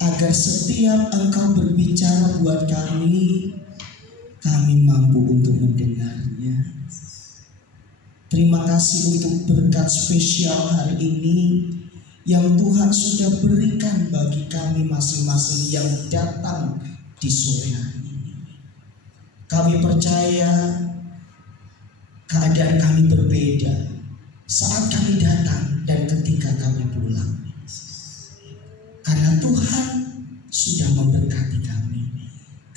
agar setiap Engkau berbicara buat kami mampu untuk mendengarnya. Terima kasih untuk berkat spesial hari ini yang Tuhan sudah berikan bagi kami masing-masing yang datang di sore hari ini. Kami percaya keadaan kami berbeda saat kami datang dan ketika kami pulang. Karena Tuhan sudah memberkati kami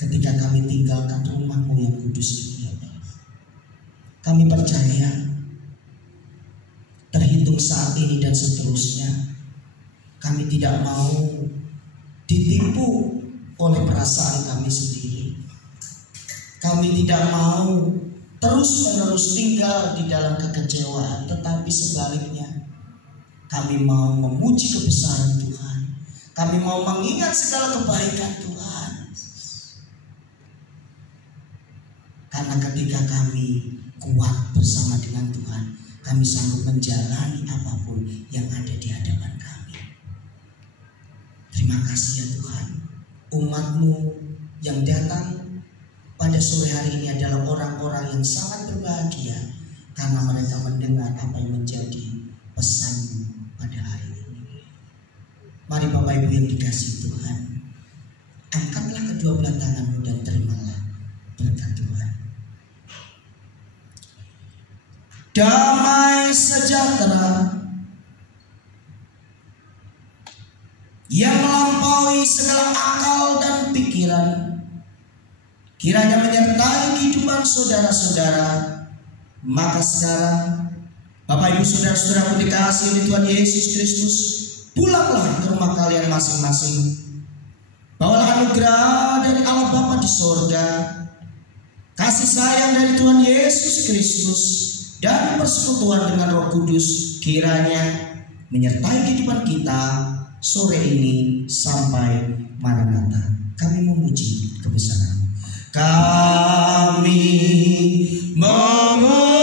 ketika kami tinggalkan rumah-Mu yang kudus ini. Kami percaya terhitung saat ini dan seterusnya, kami tidak mau ditipu oleh perasaan kami sendiri. Kami tidak mau terus-menerus tinggal di dalam kekecewaan, tetapi sebaliknya kami mau memuji kebesaran Tuhan. Kami mau mengingat segala kebaikan Tuhan. Karena ketika kami kuat bersama dengan Tuhan, kami sanggup menjalani apapun yang ada di hadapan kami. Terima kasih ya Tuhan. Umat-Mu yang datang pada sore hari ini adalah orang-orang yang sangat berbahagia karena mereka mendengar apa yang menjadi pesan-Mu pada hari ini. Mari Bapak Ibu yang dikasihi Tuhan, angkatlah kedua belah tangan-Mu dan terimalah berkat Tuhan. Damai sejahtera yang melampaui segala akal dan pikiran kiranya menyertai kehidupan saudara-saudara. Maka sekarang Bapak Ibu saudara-saudaraku dikasihi oleh Tuhan Yesus Kristus, pulanglah ke rumah kalian masing-masing. Bawalah anugerah dari Allah Bapa di sorga, kasih sayang dari Tuhan Yesus Kristus, dan persekutuan dengan Roh Kudus kiranya menyertai kehidupan kita sore ini sampai Maranatha. Kami memuji kebesaran. Kami memuji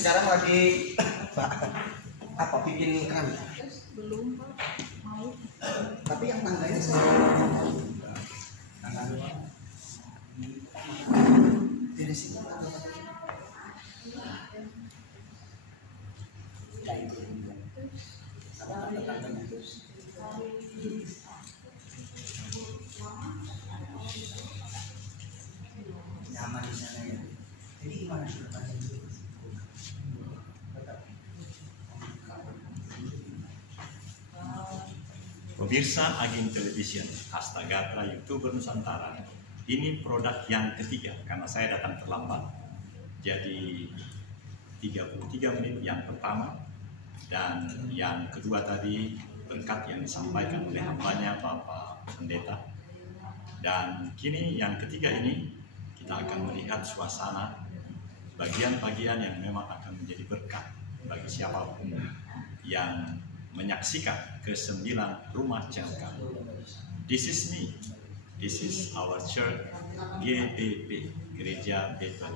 sekarang lagi apa bikin keramik? Belum Pak, mau. Tapi yang tangganya saya dari sini. Nyaman di sana ya. Jadi gimana depannya itu? Pemirsa Agim Television, Astagatra YouTuber Nusantara, ini produk yang ketiga karena saya datang terlambat. Jadi 33 menit yang pertama dan yang kedua tadi berkat yang disampaikan oleh hambanya Bapak Pendeta. Dan kini yang ketiga ini kita akan melihat suasana bagian-bagian yang memang akan menjadi berkat bagi siapapun yang menyaksikan ke-9 rumah jangka. This is me. This is our church, GBP, Gereja Betel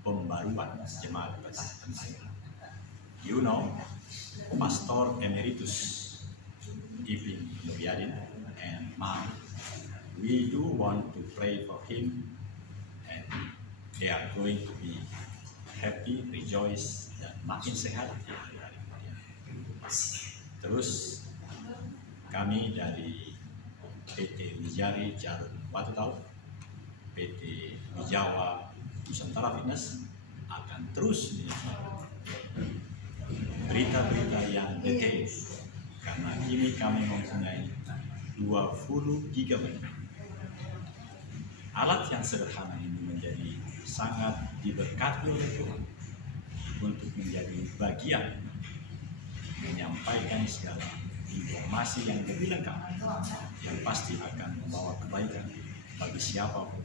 Pembaruan Jemaat Betah Tentara. You know, Pastor Emeritus Ipin Nubiadin and Mom, we do want to pray for him, and they are going to be happy, rejoice, dan makin sehat di hari-hari kemudian. Terus kami dari PT Wijari Jarum Watu Tau, PT Wijawa Nusantara Fitness akan terus menyebar berita-berita yang detail karena kini kami mempunyai 20 GB. Alat yang sederhana ini menjadi sangat diberkati oleh Tuhan untuk menjadi bagian menyampaikan segala informasi yang lebih lengkap yang pasti akan membawa kebaikan bagi siapapun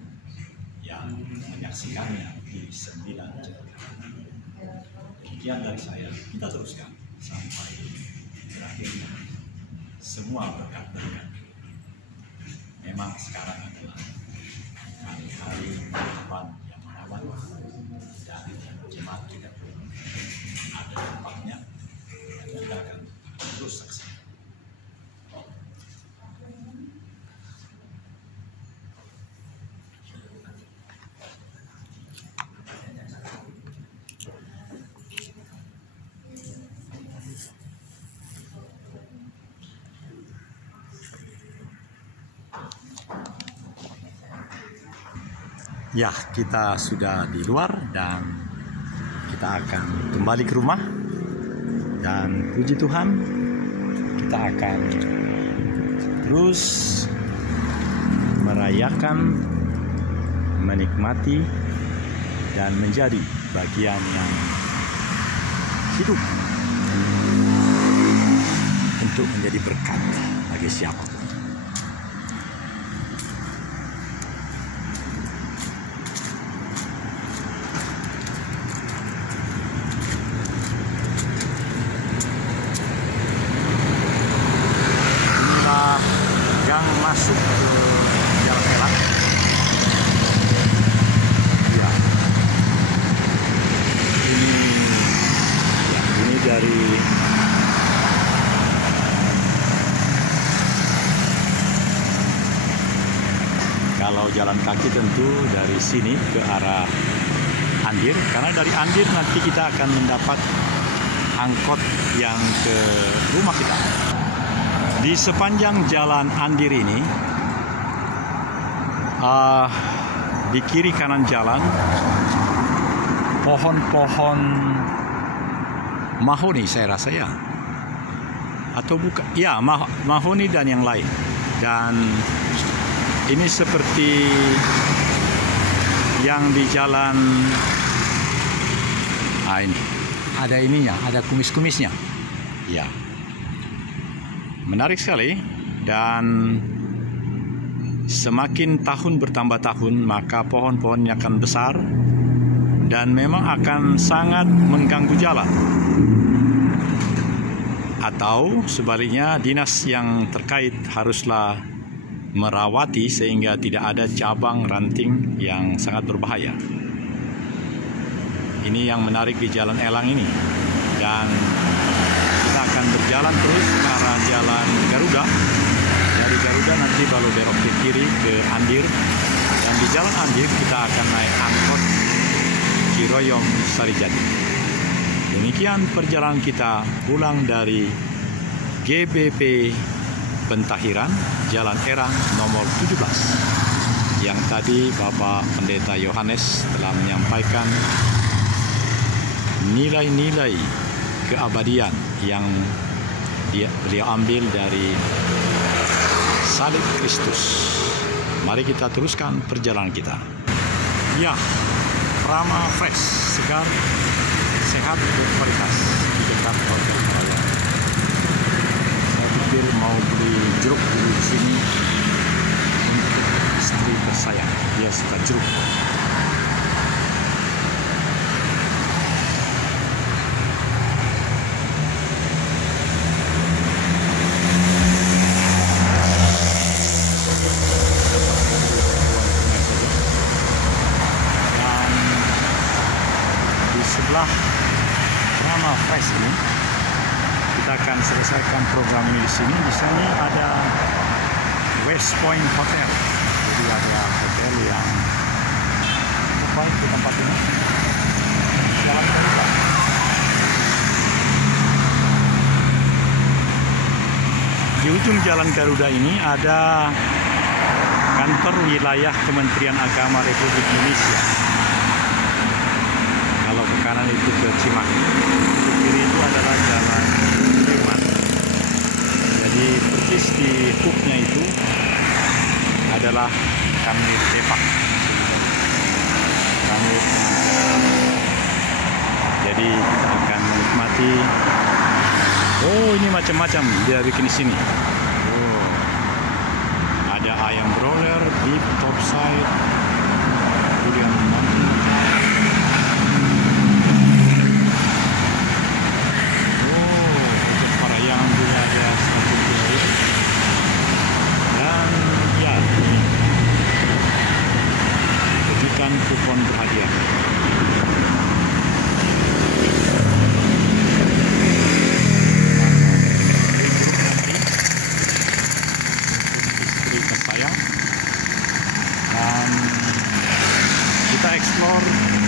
yang menyaksikannya di 9 jam. Demikian dari saya, kita teruskan sampai berakhirnya semua berkat-berkat. Memang sekarang adalah hari-hari kehidupan yang merawat dari jemaat kita pun ada dampaknya. Kita akan terus saksikan. Ya, kita sudah di luar dan kita akan kembali ke rumah. Dan puji Tuhan, kita akan terus merayakan, menikmati, dan menjadi bagian yang hidup untuk menjadi berkat bagi siapapun. Masuk ke Jalan Merah. Ya. Ini dari kalau jalan kaki tentu dari sini ke arah Andir, karena dari Andir nanti kita akan mendapat angkot yang ke rumah kita. Di sepanjang jalan Andir ini, di kiri kanan jalan, pohon-pohon mahoni saya rasa ya, atau bukan? Ya, mahoni dan yang lain. Dan ini seperti yang di jalan, ini ada ininya, ada kumis-kumisnya, ya. Menarik sekali, dan semakin tahun bertambah tahun maka pohon-pohonnya akan besar dan memang akan sangat mengganggu jalan. Atau sebaliknya, dinas yang terkait haruslah merawati sehingga tidak ada cabang ranting yang sangat berbahaya. Ini yang menarik di Jalan Elang ini. Dan kita akan berjalan terus ke arah Jalan Garuda. Dari Garuda nanti baru belok ke kiri ke Andir. Dan di Jalan Andir kita akan naik angkot Ciroyom Sarijadi. Demikian perjalanan kita pulang dari GBP Pentahiran Jalan Erang nomor 17 yang tadi Bapak Pendeta Yohanes telah menyampaikan nilai-nilai keabadian yang beliau ambil dari salib Kristus. Mari kita teruskan perjalanan kita. Ya, Prama Fresh, segar, sehat, berkualitas di dekat Hotel Raya. Saya pikir mau beli jeruk di sini untuk istri tersayang. Dia suka jeruk. Setelah Prama Fresh ini, kita akan selesaikan program ini di sini. Di sini ada West Point Hotel. Jadi ada hotel yang terbaik di tempat ini. Jalan Garuda. Di ujung Jalan Garuda ini ada kantor wilayah Kementerian Agama Republik Indonesia. Kalau ke kanan itu ke Cimahi, ke kiri itu adalah Jalan Sudirman. Jadi persis di hooknya itu adalah Kanwil Tepak. Jadi kita akan menikmati. Oh, ini macam-macam dia bikin di sini. Oh, ada ayam broiler, beef topside, kemudian kupon berhadiah. Istri tersayang. Dan kita eksplor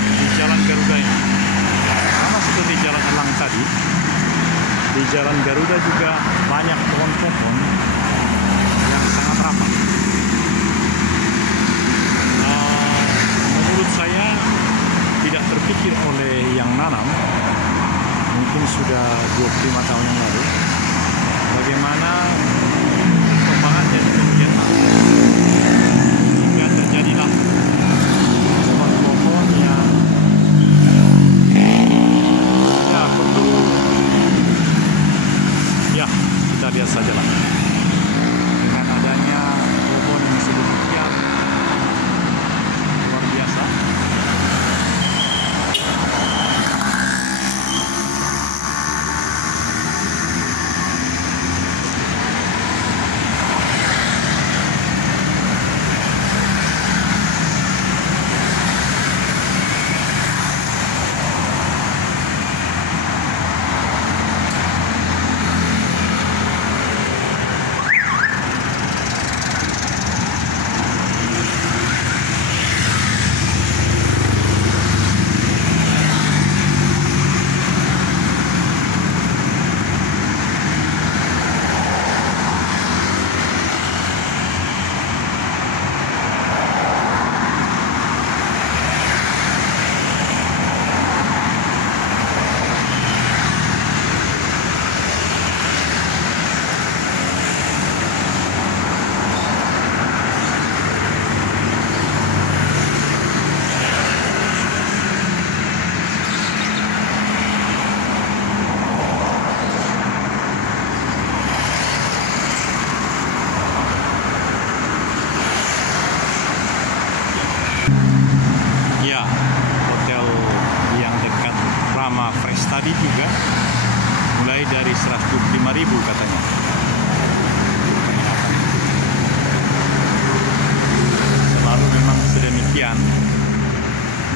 di Jalan Garuda ini. Sama seperti Jalan Elang tadi, di Jalan Garuda juga banyak pohon-pohon yang sangat rapat. Menurut saya tidak terpikir oleh yang nanam, mungkin sudah 25 tahun yang lalu, bagaimana perkembangannya di kemudian hari. Hingga terjadilah pohon-pohon yang ya perlu, ya kita lihat sajalah. Dengan adanya pohon yang sedemikian luar biasa, tadi juga mulai dari 175.000 katanya. Selalu memang sedemikian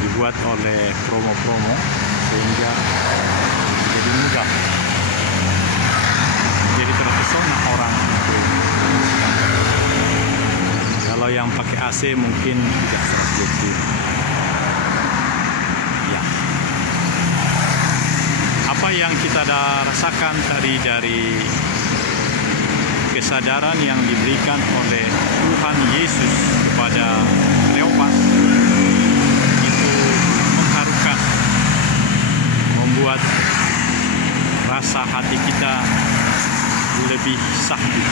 dibuat oleh promo-promo pakai AC mungkin tidak 120. Ya. Apa yang kita rasakan tadi dari kesadaran yang diberikan oleh Tuhan Yesus kepada Kleopas itu mengharukan, membuat rasa hati kita lebih sakti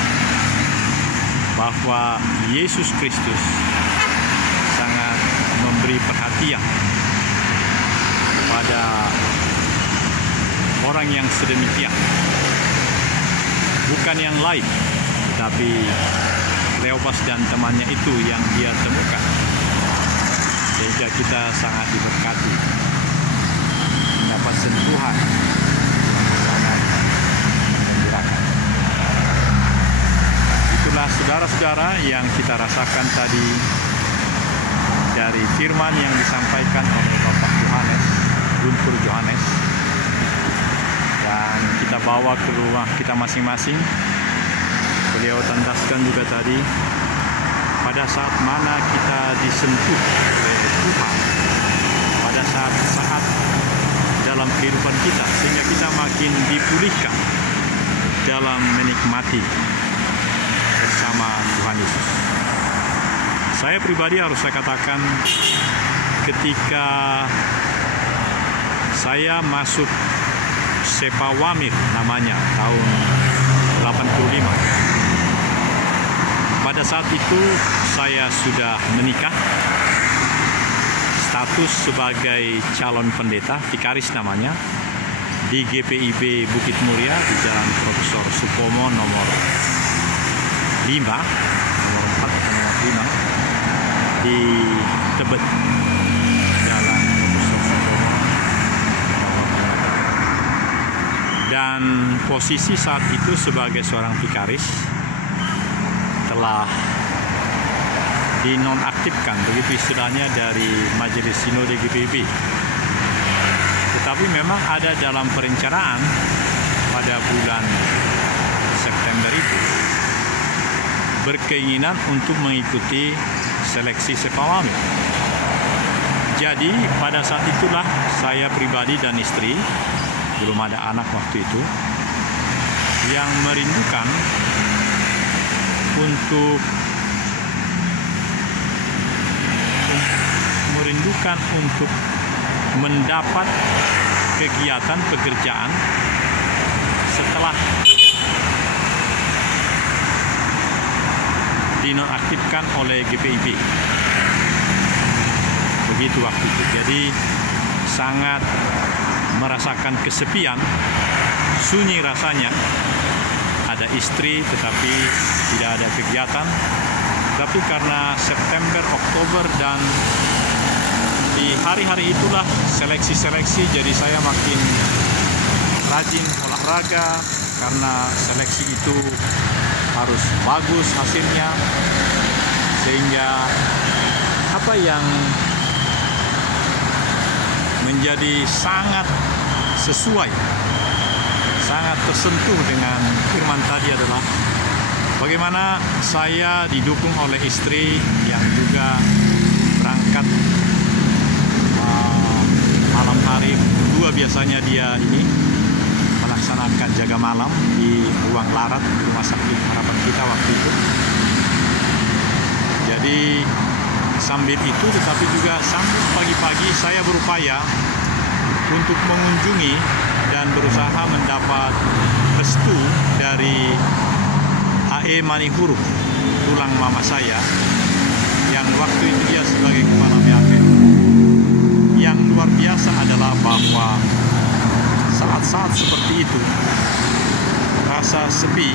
bahwa Yesus Kristus sangat memberi perhatian kepada orang yang sedemikian, bukan yang lain, tapi Kleopas dan temannya itu yang dia temukan, sehingga kita sangat diberkati, mendapat sentuhan sangat menggembirakan. Itulah saudara-saudara yang kita rasakan tadi dari firman yang disampaikan oleh Bapak Yohanes, Guntur Yohanes, dan kita bawa ke rumah kita masing-masing. Beliau tandaskan juga tadi, pada saat mana kita disentuh oleh Tuhan, pada saat dalam kehidupan kita, sehingga kita makin dipulihkan dalam menikmati bersama Tuhan Yesus. Saya pribadi harus saya katakan, ketika saya masuk Sepa Wamir namanya tahun 85. Pada saat itu saya sudah menikah, status sebagai calon pendeta, vikaris namanya, di GPIB Bukit Muria di Jalan Profesor Supomo nomor 5, nomor 4 atau nomor 5 di Tebet, Jalan Profesor Supomo nomor 5. Dan posisi saat itu sebagai seorang vikaris telah dinonaktifkan, begitu istilahnya, dari Majelis Sinode GPIB. Tetapi memang ada dalam perencanaan pada bulan September itu berkeinginan untuk mengikuti seleksi Sepa Wamir. Jadi pada saat itulah saya pribadi dan istri, belum ada anak waktu itu, yang merindukan untuk mendapat kegiatan pekerjaan setelah dinonaktifkan oleh GPIB. Begitu waktu itu. Jadi sangat merasakan kesepian, sunyi rasanya. Ada istri tetapi tidak ada kegiatan. Tapi karena September, Oktober, dan di hari-hari itulah seleksi-seleksi, jadi saya makin rajin olahraga karena seleksi itu harus bagus hasilnya, sehingga apa yang menjadi sangat sesuai, sangat tersentuh dengan firman tadi adalah bagaimana saya didukung oleh istri yang juga berangkat malam hari. Kedua biasanya dia ini melaksanakan jaga malam di ruang larat rumah sakit harapan kita waktu itu. Jadi sambil itu, tetapi juga sambil pagi-pagi saya berupaya untuk mengunjungi dan berusaha mendapat restu dari AE Manihuruk, tulang mama saya, yang waktu itu dia sebagai kepala BAP. Yang luar biasa adalah bahwa saat-saat seperti itu, rasa sepi,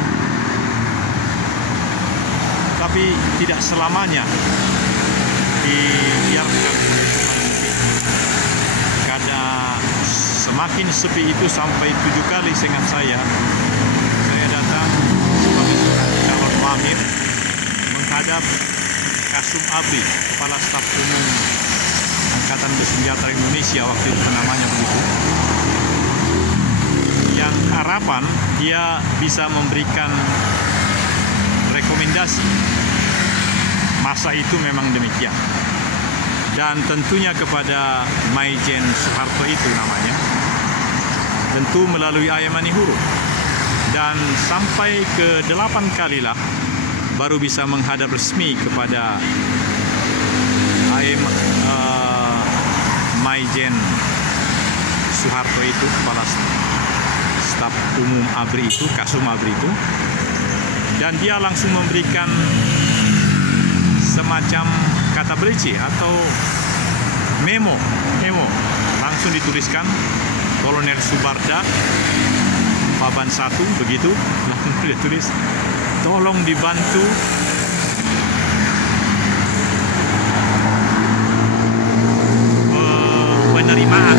tapi tidak selamanya dibiarkan oleh Tuhan sepi. Karena semakin sepi itu sampai 7 kali seingat saya datang sebagai seorang calon wamir menghadap Kasum Abri, Kepala Staf Umum Angkatan Bersenjata Indonesia waktu itu namanya begitu, yang harapan dia bisa memberikan rekomendasi masa itu memang demikian. Dan tentunya kepada Maijen Soeharto itu namanya, tentu melalui Ayemani Huruf. Dan sampai ke 8 kalilah baru bisa menghadap resmi kepada Maijen Soeharto itu, kepala staf umum ABRI itu, Kasum ABRI itu. Dan dia langsung memberikan semacam kata berici atau memo langsung dituliskan Kolonel Subarda Paban 1 begitu, langsung dia tulis tolong dibantu penerimaan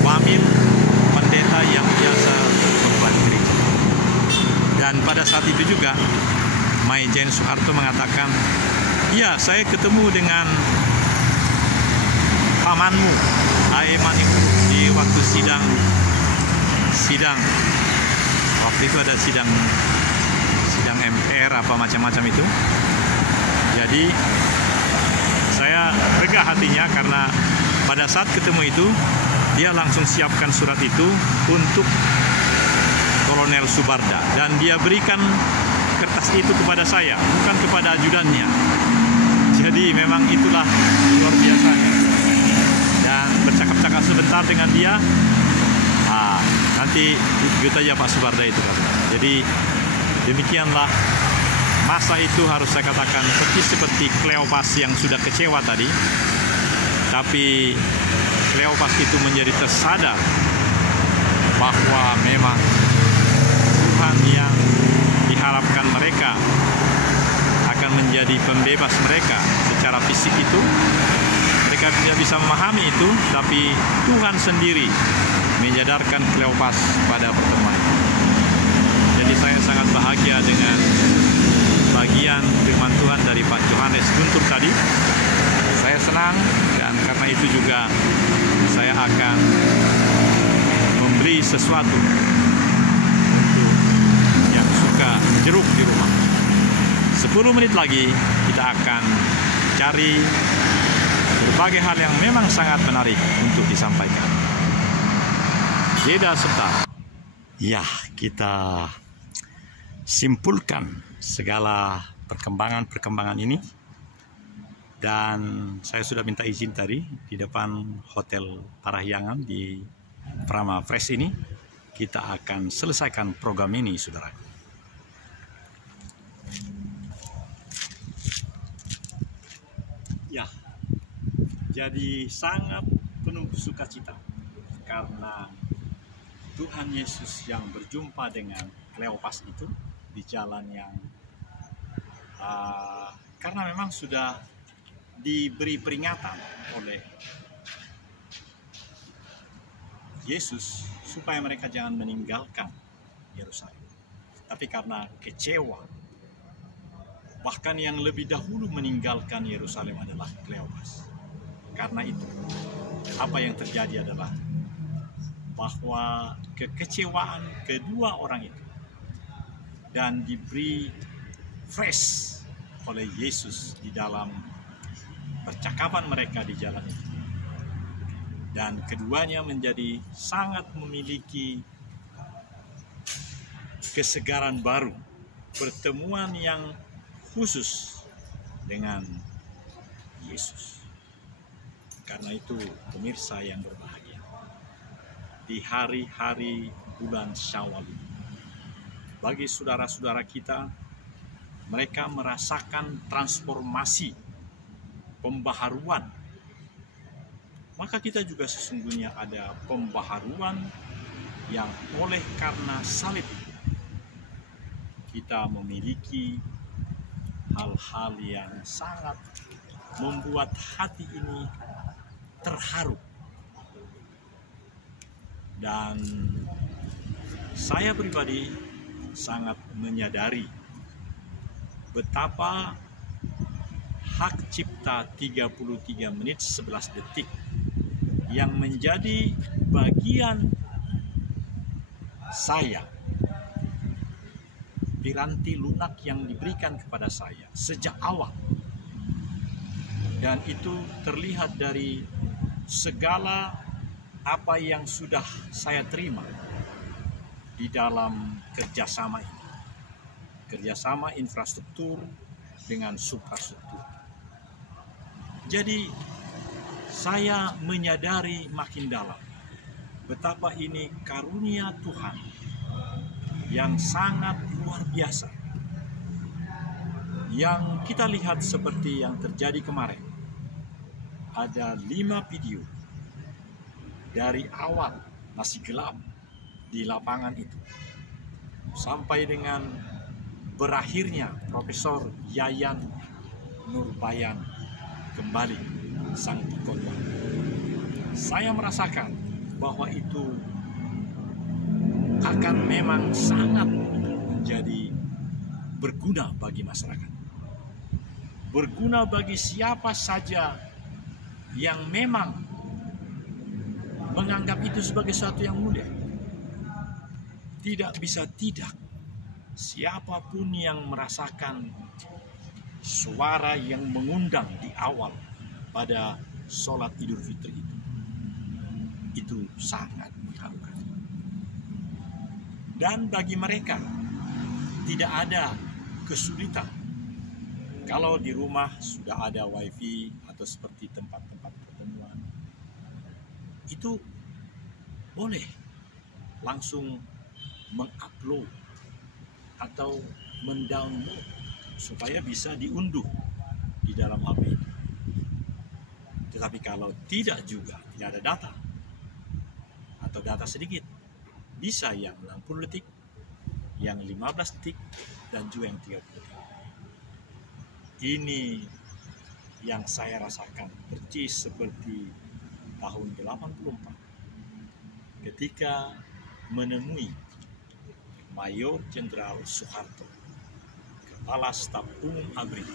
wamil pendeta yang biasa membuat gereja. Dan pada saat itu juga Maijen Soeharto mengatakan, iya saya ketemu dengan pamanmu Ayemani di waktu sidang waktu itu ada sidang MPR apa macam-macam itu. Jadi saya lega hatinya karena pada saat ketemu itu dia langsung siapkan surat itu untuk Kolonel Subarda, dan dia berikan kertas itu kepada saya, bukan kepada ajudannya. Jadi memang itulah luar biasanya. Dan bercakap-cakap sebentar dengan dia, nanti ikut aja Pak Subarda itu. Jadi demikianlah masa itu, harus saya katakan seperti Kleopas yang sudah kecewa tadi. Tapi Kleopas itu menjadi tersadar bahwa memang Tuhan yang diharapkan mereka akan menjadi pembebas mereka secara fisik itu. Mereka tidak bisa memahami itu, tapi Tuhan sendiri menyadarkan Kleopas pada pertemuan itu. Jadi saya sangat bahagia dengan bagian firman Tuhan dari Pak Johannes Guntur tadi. Saya senang, dan karena itu juga saya akan membeli sesuatu untuk yang suka jeruk di rumah. 10 menit lagi kita akan cari berbagai hal yang memang sangat menarik untuk disampaikan. Jeda sebentar. Ya, kita simpulkan segala perkembangan ini. Dan saya sudah minta izin tadi di depan Hotel Parahyangan di Prama Fresh ini. Kita akan selesaikan program ini, saudara. Ya, jadi sangat penuh sukacita karena Tuhan Yesus yang berjumpa dengan Kleopas itu di jalan yang karena memang sudah diberi peringatan oleh Yesus supaya mereka jangan meninggalkan Yerusalem. Tapi karena kecewa, bahkan yang lebih dahulu meninggalkan Yerusalem adalah Kleopas. Karena itu, apa yang terjadi adalah bahwa kekecewaan kedua orang itu dan diberi fresh oleh Yesus di dalam percakapan mereka di jalan itu. Dan keduanya menjadi sangat memiliki kesegaran baru, pertemuan yang khusus dengan Yesus. Karena itu, pemirsa yang berbahagia, di hari-hari bulan Syawal, bagi saudara-saudara kita, mereka merasakan transformasi, pembaharuan. Maka kita juga sesungguhnya ada pembaharuan yang oleh karena salib kita memiliki hal-hal yang sangat membuat hati ini terharu. Dan saya pribadi sangat menyadari betapa hak cipta 33 menit 11 detik yang menjadi bagian saya piranti lunak yang diberikan kepada saya sejak awal. Dan itu terlihat dari segala apa yang sudah saya terima di dalam kerjasama ini. Kerjasama infrastruktur dengan suprastruktur. Jadi saya menyadari makin dalam betapa ini karunia Tuhan yang sangat luar biasa. Yang kita lihat seperti yang terjadi kemarin. Ada 5 video dari awal masih gelap di lapangan itu sampai dengan berakhirnya Profesor Yayan Nurbayan kembali sang pengkhotbah. Saya merasakan bahwa itu akan memang sangat menjadi berguna bagi masyarakat. Berguna bagi siapa saja yang memang menganggap itu sebagai sesuatu yang mulia. Tidak bisa tidak. Siapapun yang merasakan suara yang mengundang di awal pada sholat Idul Fitri itu sangat mengharukan. Dan bagi mereka tidak ada kesulitan kalau di rumah sudah ada wifi atau seperti tempat-tempat pertemuan. Itu boleh langsung mengupload atau mendownload supaya bisa diunduh di dalam HP itu. Tetapi kalau tidak juga, tidak ada data atau data sedikit, bisa yang 60 detik, yang 15 detik, dan juga yang 30 detik. Ini yang saya rasakan persis seperti tahun 84 ketika menemui Mayor Jenderal Soeharto, Kepala Staf Umum ABRI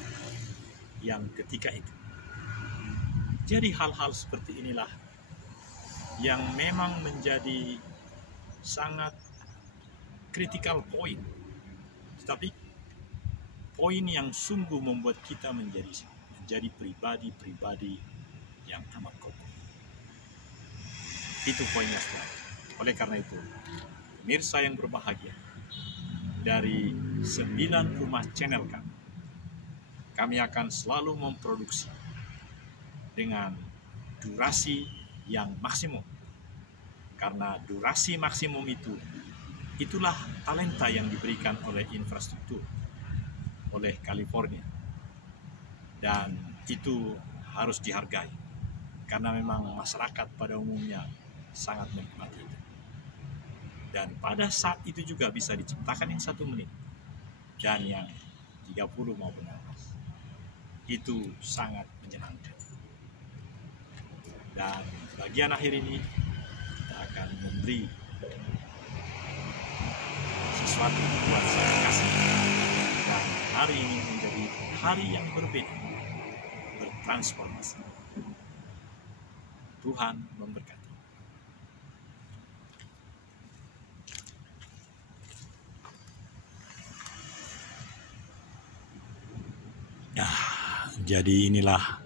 yang ketika itu. Jadi hal-hal seperti inilah yang memang menjadi sangat critical point, tetapi poin yang sungguh membuat kita menjadi pribadi-pribadi yang amat kokoh. Itu poinnya, saudara. Oleh karena itu, pemirsa yang berbahagia, dari 9 rumah channel kami akan selalu memproduksi dengan durasi yang maksimum. Karena durasi maksimum itulah talenta yang diberikan oleh infrastruktur, oleh California. Dan itu harus dihargai. Karena memang masyarakat pada umumnya sangat menikmati itu. Dan pada saat itu juga bisa diciptakan yang 1 menit dan yang 30 maupun 15. Itu sangat menyenangkan. Dan bagian akhir ini kita akan memberi sesuatu buat saya kasih. Dan hari ini menjadi hari yang berbeda, bertransformasi. Tuhan memberkati. Jadi inilah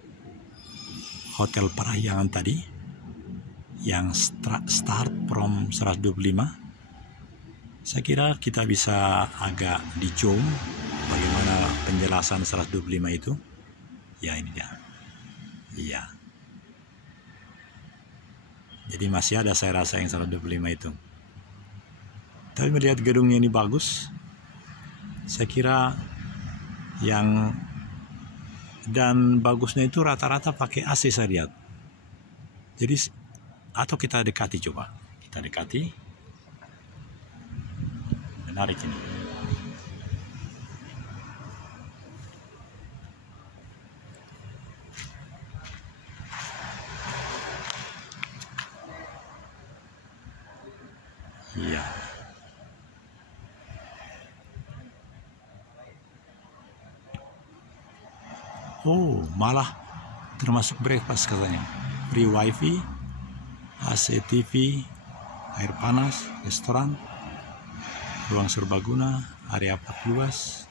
Hotel Parahyangan tadi yang start from 125. Saya kira kita bisa agak di zoom bagaimana penjelasan 125 itu. Ya, ini dia. Iya. Jadi masih ada saya rasa yang 125 itu. Tapi melihat gedungnya ini bagus. Saya kira yang dan bagusnya itu rata-rata pakai AC saya lihat. Jadi atau kita dekati, coba kita dekati, menarik ini. Iya. Oh, malah termasuk breakfast katanya. Free wifi, AC TV, air panas, restoran. ruang serbaguna, area park luas.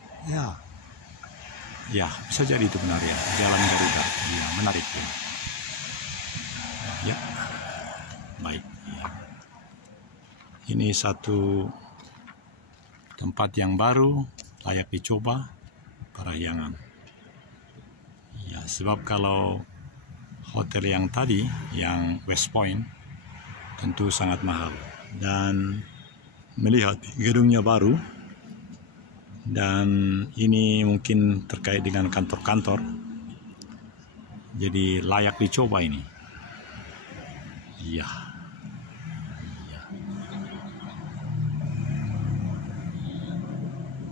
Ya, bisa jadi itu benar ya. Jalan Garuda, ya menarik ya. Ya, baik. Ya. Ini satu tempat yang baru, layak dicoba, Parahyangan. Ya, sebab kalau hotel yang tadi, yang West Point, tentu sangat mahal. Dan melihat gedungnya baru, dan ini mungkin terkait dengan kantor-kantor, jadi layak dicoba ini. Ya.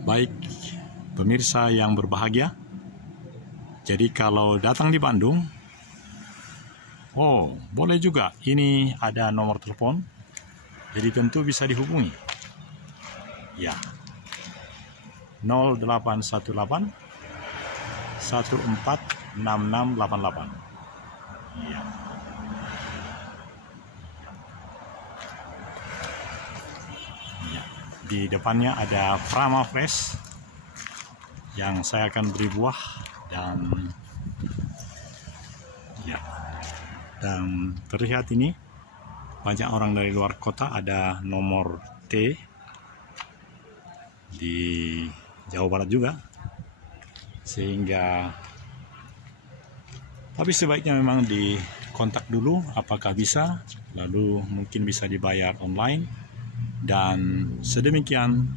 Baik, pemirsa yang berbahagia, jadi kalau datang di Bandung, boleh juga, ini ada nomor telepon, jadi tentu bisa dihubungi. Ya. 0818 146688. Ya. Ya. Di depannya ada Prama Fresh yang saya akan beri buah dan terlihat ini banyak orang dari luar kota, ada nomor T di Jawa Barat juga, sehingga tapi sebaiknya memang dikontak dulu apakah bisa, lalu mungkin bisa dibayar online, dan sedemikian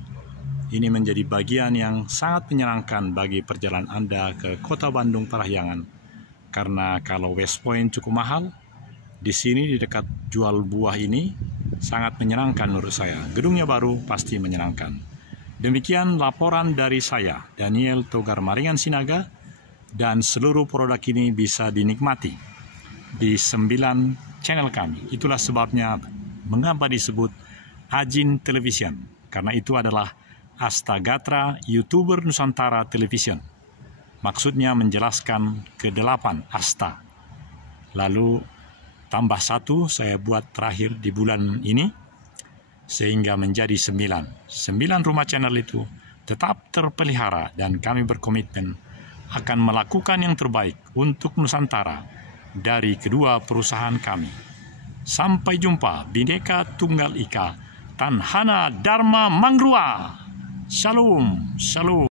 ini menjadi bagian yang sangat menyenangkan bagi perjalanan Anda ke kota Bandung Parahyangan, karena kalau West Point cukup mahal, di sini di dekat jual buah ini sangat menyenangkan menurut saya. Gedungnya baru, pasti menyenangkan. Demikian laporan dari saya, Daniel Togar Maringan Sinaga, dan seluruh produk ini bisa dinikmati di 9 channel kami. Itulah sebabnya mengapa disebut Ajin Television, karena itu adalah Astagatra YouTuber Nusantara Television. Maksudnya menjelaskan ke-8 Asta. Lalu tambah 1 saya buat terakhir di bulan ini, sehingga menjadi 9 rumah channel itu tetap terpelihara, dan kami berkomitmen akan melakukan yang terbaik untuk Nusantara dari kedua perusahaan kami. Sampai jumpa, Bhinneka Tunggal Ika, Tanhana Dharma Mangrua. Shalom, shalom.